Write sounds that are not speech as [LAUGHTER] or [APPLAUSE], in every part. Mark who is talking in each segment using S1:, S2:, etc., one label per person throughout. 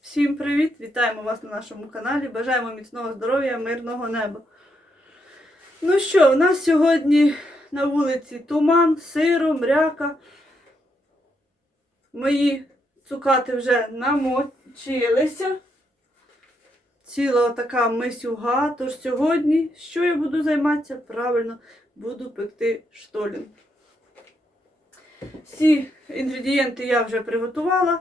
S1: Всім привіт! Вітаємо вас на нашому каналі. Бажаємо міцного здоров'я, мирного неба. Ну що, у нас сьогодні на вулиці туман, сиро, мряка. Мої цукати вже намочилися. Ціла така мисюга. Тож сьогодні, що я буду займатися? Правильно, буду пекти штолін. Всі інгредієнти я вже приготувала.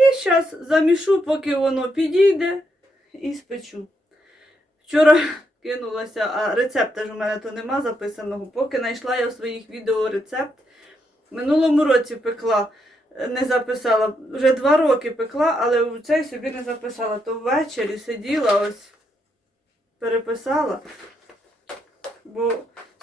S1: І зараз замішу, поки воно підійде, і спечу. Вчора [LAUGHS] кинулася, а рецепта ж у мене то нема записаного. Поки знайшла я в своїх відео рецепт. Минулому році пекла, не записала. Вже два роки пекла, але в цей собі не записала. То ввечері сиділа, ось переписала, бо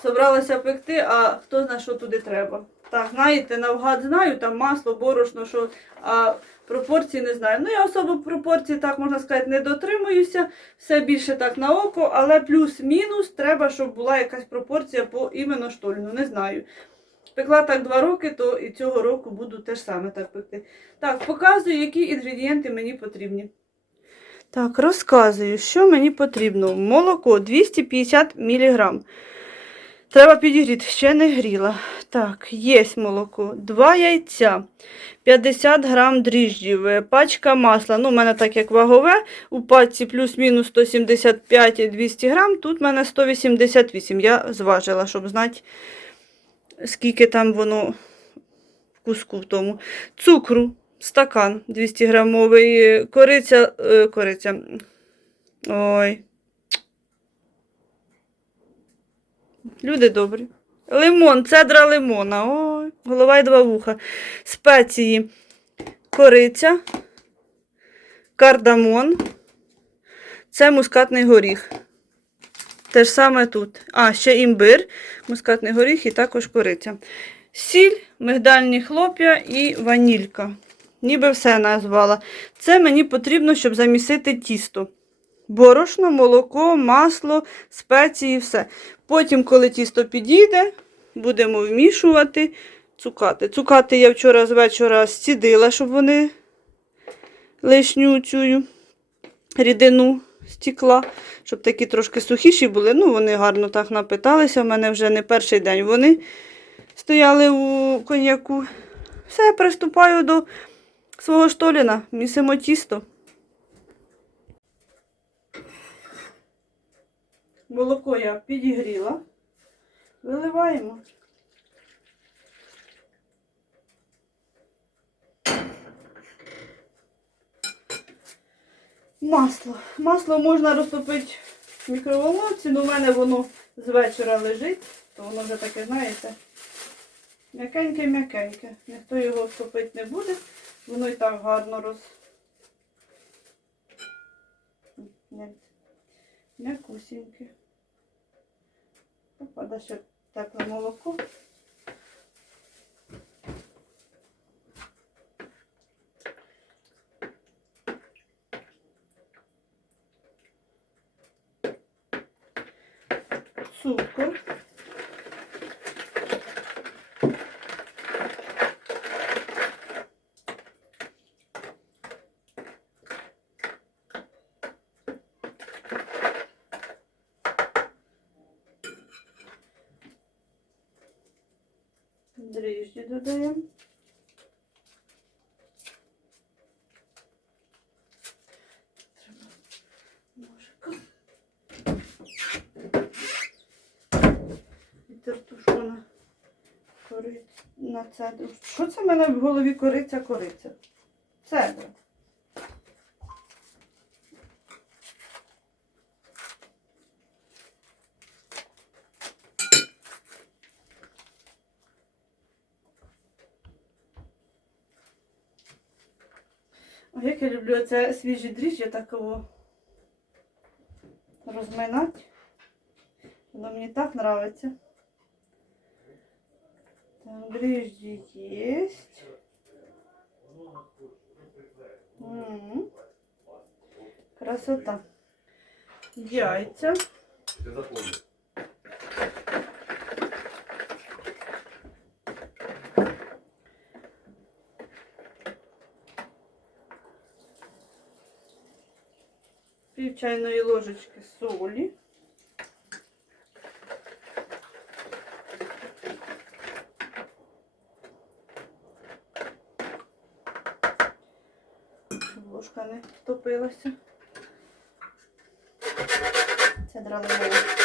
S1: собралася пекти, а хто знає, що туди треба. Так, знаєте, навгад знаю, там масло, борошно, що. А пропорції не знаю. Ну, я особо пропорції, так можна сказати, не дотримуюся. Все більше так на око, але плюс-мінус треба, щоб була якась пропорція по іменно штольну. Не знаю. Пекла так два роки, то і цього року буду теж саме так пекти. Так, показую, які інгредієнти мені потрібні. Так, розказую, що мені потрібно. Молоко 250 мг. Треба підігріти, ще не гріла. Так, є молоко. Два яйця, 50 грам дріжджів, е, пачка масла. Ну, у мене так як вагове, у пачці плюс-мінус 175 і 200 грам, тут в мене 188. Я зважила, щоб знати, скільки там воно в куску в тому. Цукру, стакан 200 грамовий, е, кориця, е, кориця. Ой. Люди добрі. Лимон, цедра лимона. Ой, голова і два вуха. Спеції. Кориця, кардамон. Це мускатний горіх. Те ж саме тут. А, ще імбир, мускатний горіх і також кориця. Сіль, мигдальні хлоп'я і ванілька. Ніби все назвала. Це мені потрібно, щоб замісити тісто. Борошно, молоко, масло, спеції, все. Потім, коли тісто підійде, будемо вмішувати цукати. Цукати я вчора з вечора зцідила, щоб вони лишню цю рідину стікла, щоб такі трошки сухіші були. Ну, вони гарно так напиталися. У мене вже не перший день вони стояли у коньяку. Все, приступаю до свого штоліна. Місимо тісто. Молоко я підігріла. Виливаємо. Масло. Масло можна розтопити в мікроволновці, але в мене воно з вечора лежить, то воно вже таке, знаєте, м'якеньке-м'якеньке. Ніхто його топити не буде, воно і так гарно роз... М'якусіньке. Попаде ще тепле молоко. Цукор. Дріжджі додаємо. Тертушона кориця на цедру. Що це в мене в голові кориця кориця? Цедра. Ой, Як я люблю це свіжі дріжджі такого розминати. Воно мені так подобається. Так, дріжджі є. Красота. Яйця.
S2: Ты запомни.
S1: пів чайної ложечки солі. Ложка не втопилася. Це дралина.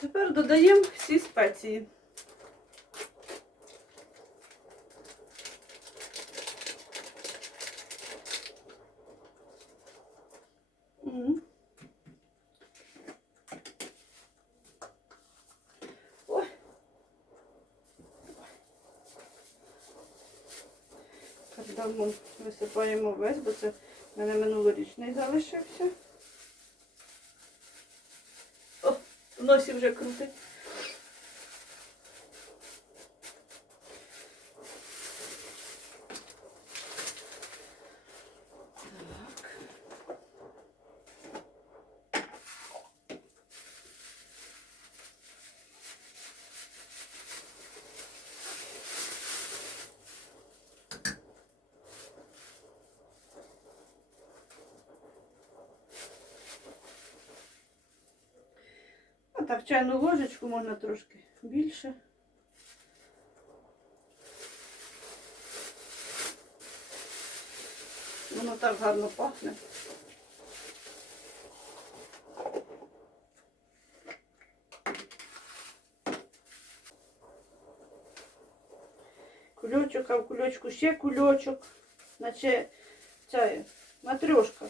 S1: Тепер додаємо всі спеції. Кардамон висипаємо весь, бо це в мене минулорічний залишився. О, в носі вже крутить. Так, чайну ложечку можна трошки більше. Воно так гарно пахне. Кульочок, а в кульочку ще кульочок. Наче ця матрьошка.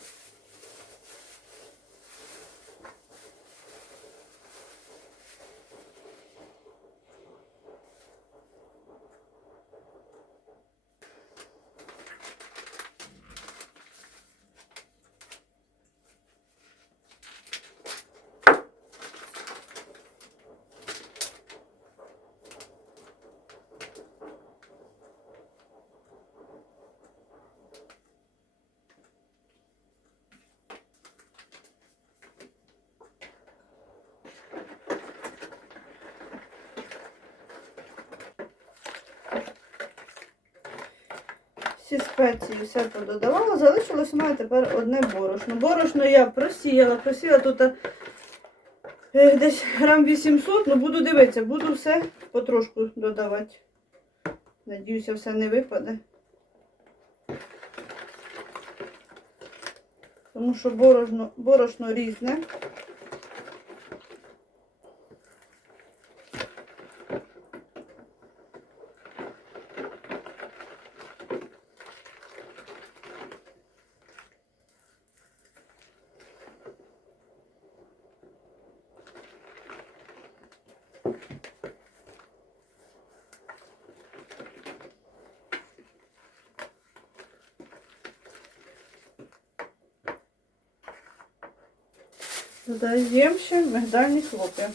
S1: Всі спеції все пододавала, залишилось у мене тепер одне борошно. Борошно я просіяла, просіяла тут е, десь грам 800, ну буду дивитися, буду все потрошку додавати. Надіюся, все не випаде. Тому що борошно, борошно різне. Додаємо ще мигдальні хлоп'я.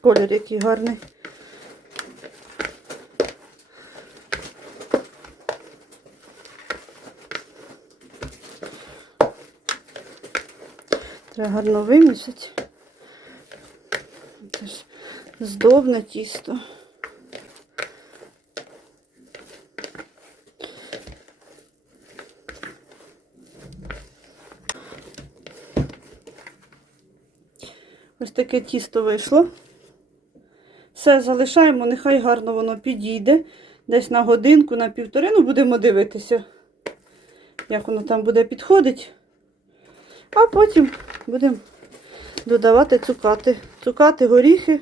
S1: Колір який гарний. Треба гарно вимісити. Це ж здобне тісто. Ось таке тісто вийшло. Все залишаємо, нехай гарно воно підійде. Десь на годинку, на півтори. Ну, будемо дивитися, як воно там буде підходити. А потім будемо додавати цукати. Цукати, горіхи.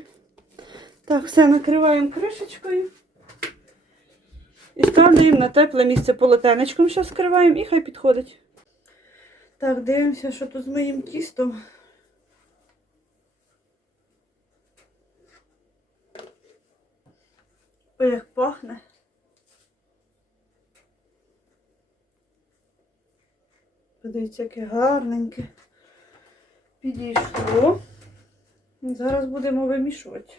S1: Так, все накриваємо кришечкою. І ставляємо на тепле місце полотенечком. Зараз скриваємо і хай підходить. Так, дивимося, що тут з моїм тістом. Ой, як пахне. Подивіться, яке гарненьке. Підійшло. Зараз будемо вимішувати.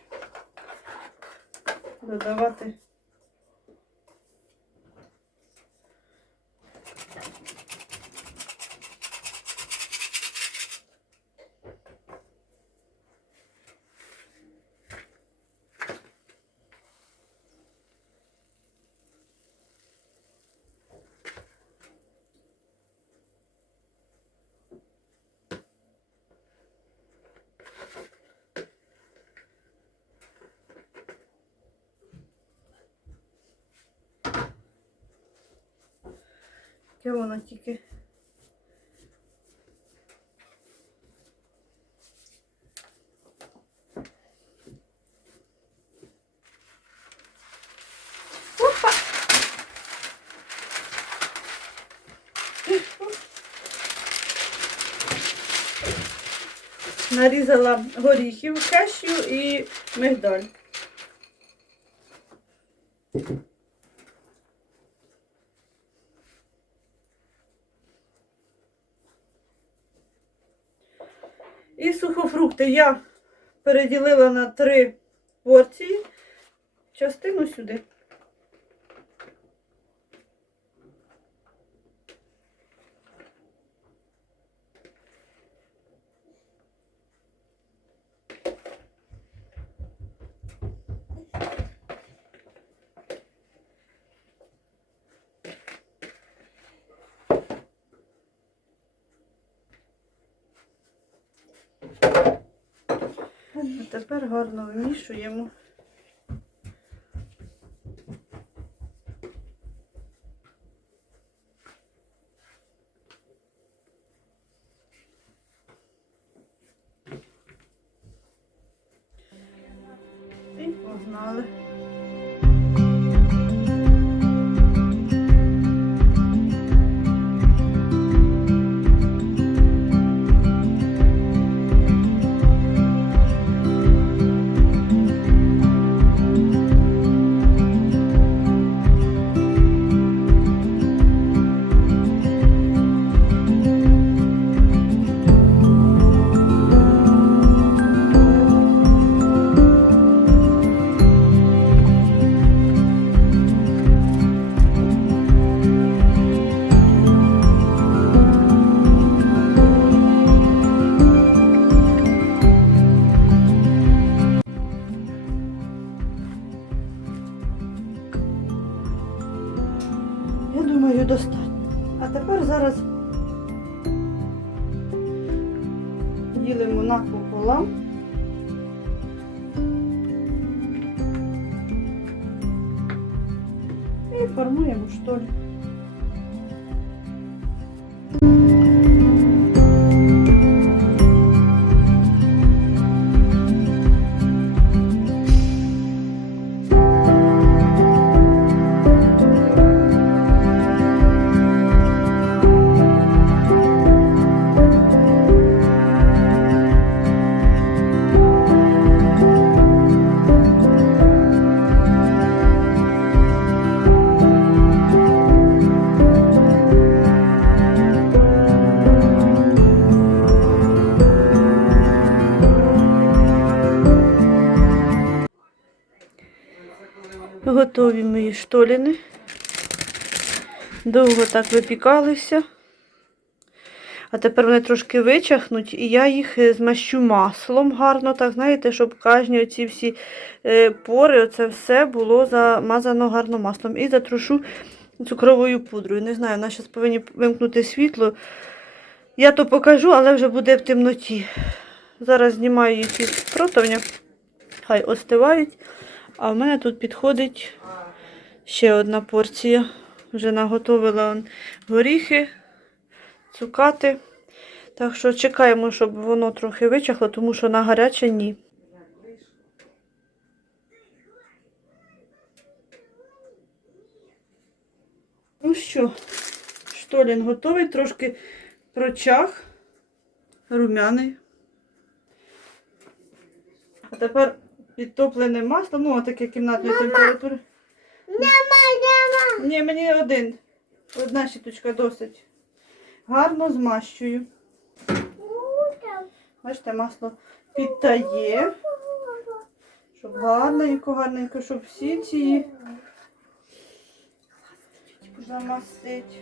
S1: Додавати. Яке воно тільки. Опа! Нарізала горіхів, кешю і мигдаль. І сухофрукти я переділила на три порції, частину сюди. А тепер гарно вимішуємо. І погнали. Готові мої штоліни. Довго так випікалися. А тепер вони трошки вичахнуть, і я їх е, змащу маслом гарно, так, знаєте, щоб кожні оці всі е, пори, оце все було замазано гарно маслом. І затрушу цукровою пудрою. Не знаю, вона зараз повинні вимкнути світло. Я то покажу, але вже буде в темноті. Зараз знімаю їх із противня, хай остивають. А в мене тут підходить ще одна порція. Вже наготовила горіхи, цукати. Так що чекаємо, щоб воно трохи вичахло, тому що на гаряче ні. Ну що, штолін готовий, трошки прочах, румяний. А тепер підтоплене масло, ну, таке кімнатної температури.
S2: Нема, нема.
S1: Ні, мені один. Одна щіточка досить. Гарно змащую. Бачите, масло підтає, щоб гарненько, гарненько, щоб всі ці замастить.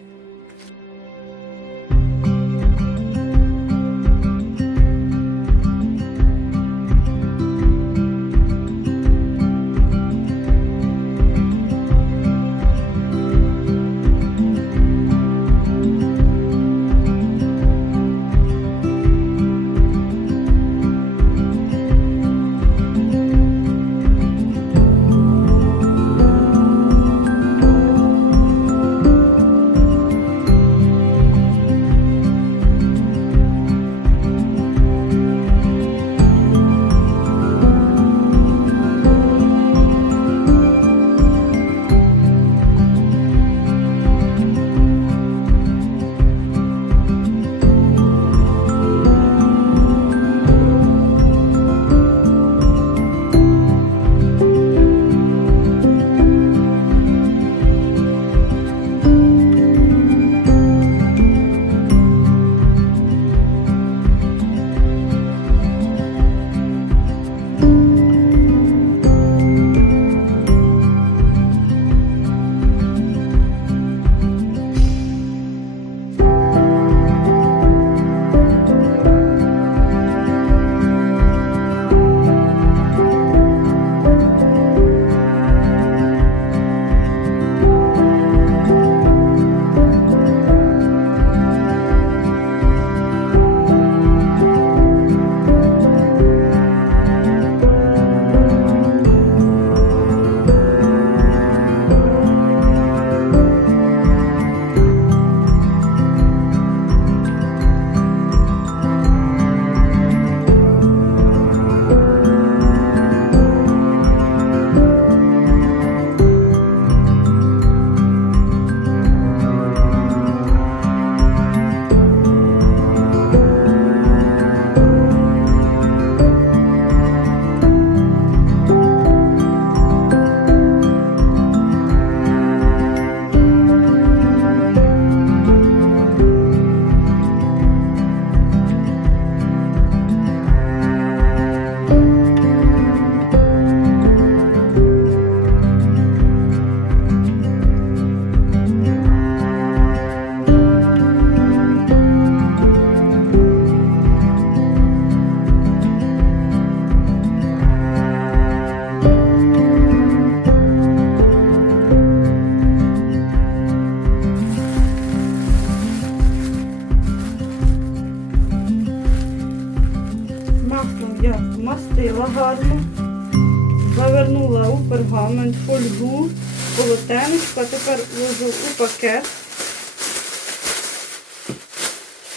S1: А тепер вложу у пакет.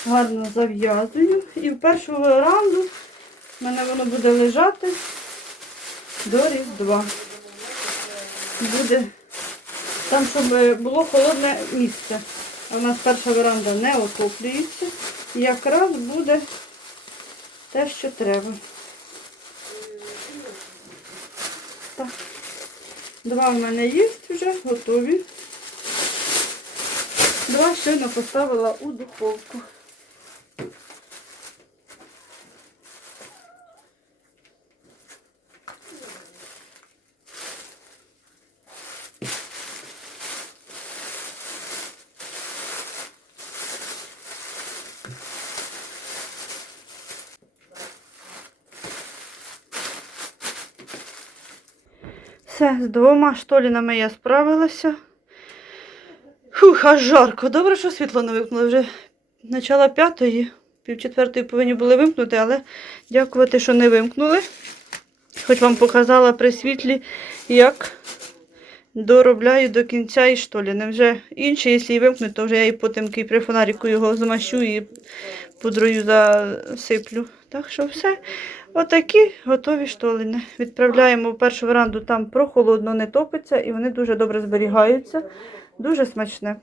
S1: Гарно зав'язую. І в першу веранду в мене воно буде лежати до Різдва. Буде там, щоб було холодне місце. У нас перша веранда не отоплюється. І якраз буде те, що треба. Два в мене є вже, готові. Два щойно поставила у духовку. Все, з двома штолінами я справилася. Фух, аж жарко. Добре, що світло не вимкнули. Вже начало п'ятої, півчетвертої повинні були вимкнути, але дякувати, що не вимкнули. Хоч вам показала при світлі, як доробляю до кінця і штолі. Не вже інші, якщо її вимкнуть, то вже я і потемки при фонаріку його змащу і пудрою засиплю. Так що все. Отакі готові штолини. Відправляємо в першу веранду, там прохолодно не топиться і вони дуже добре зберігаються. Дуже смачне.